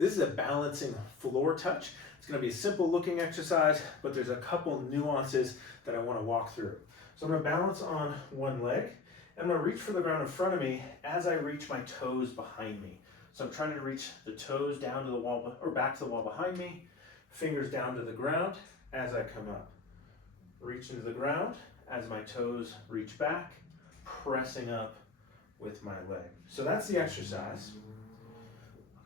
This is a balancing floor touch. It's going to be a simple looking exercise, but there's a couple nuances that I want to walk through. So I'm going to balance on one leg, and I'm going to reach for the ground in front of me as I reach my toes behind me. So I'm trying to reach the toes down to the wall, or back to the wall behind me, fingers down to the ground as I come up. Reach into the ground as my toes reach back, pressing up with my leg. So that's the exercise.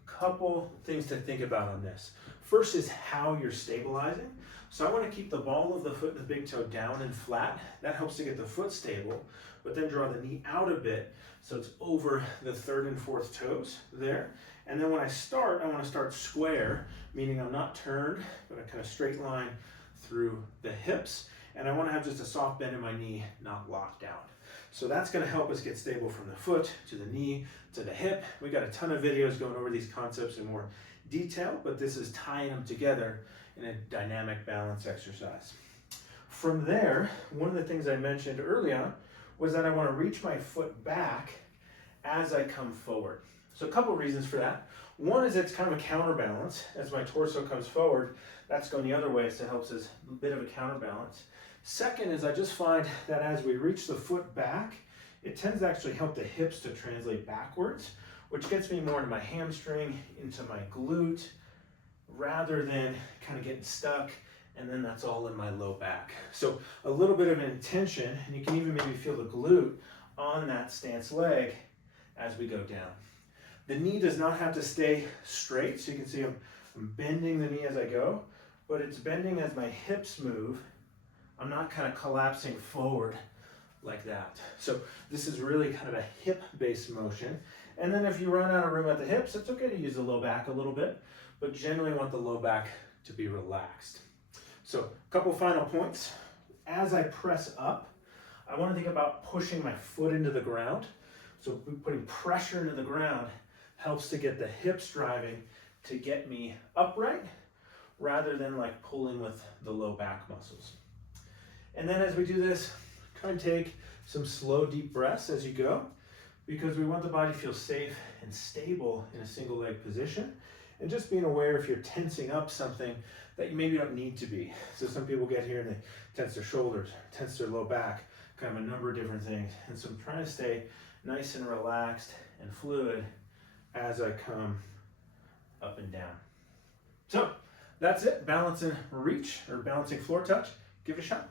Couple things to think about on this. First is how you're stabilizing. So I want to keep the ball of the foot and the big toe down and flat. That helps to get the foot stable, but then draw the knee out a bit so it's over the third and fourth toes there. And then when I start, I want to start square, meaning I'm not turned, but a kind of straight line through the hips. And I want to have just a soft bend in my knee, not locked down. So that's going to help us get stable from the foot to the knee to the hip. We got a ton of videos going over these concepts in more detail, but this is tying them together in a dynamic balance exercise. From there, one of the things I mentioned early on was that I want to reach my foot back as I come forward. So a couple reasons for that. One is it's kind of a counterbalance. As my torso comes forward, that's going the other way, so it helps as a bit of a counterbalance. Second is I just find that as we reach the foot back, it tends to actually help the hips to translate backwards, which gets me more into my hamstring, into my glute, rather than kind of getting stuck, and then that's all in my low back. So a little bit of an intention, and you can even maybe feel the glute on that stance leg as we go down. The knee does not have to stay straight, so you can see I'm bending the knee as I go, but it's bending as my hips move. I'm not kind of collapsing forward like that. So this is really kind of a hip-based motion. And then if you run out of room at the hips, it's okay to use the low back a little bit, but generally want the low back to be relaxed. So a couple final points. As I press up, I want to think about pushing my foot into the ground. So putting pressure into the ground helps to get the hips driving to get me upright rather than like pulling with the low back muscles. And then as we do this, try and take some slow, deep breaths as you go, because we want the body to feel safe and stable in a single leg position. And just being aware if you're tensing up something that you maybe don't need to be. So some people get here and they tense their shoulders, tense their low back, kind of a number of different things. And so I'm trying to stay nice and relaxed and fluid as I come up and down. So that's it, balancing reach or balancing floor touch. Give it a shot.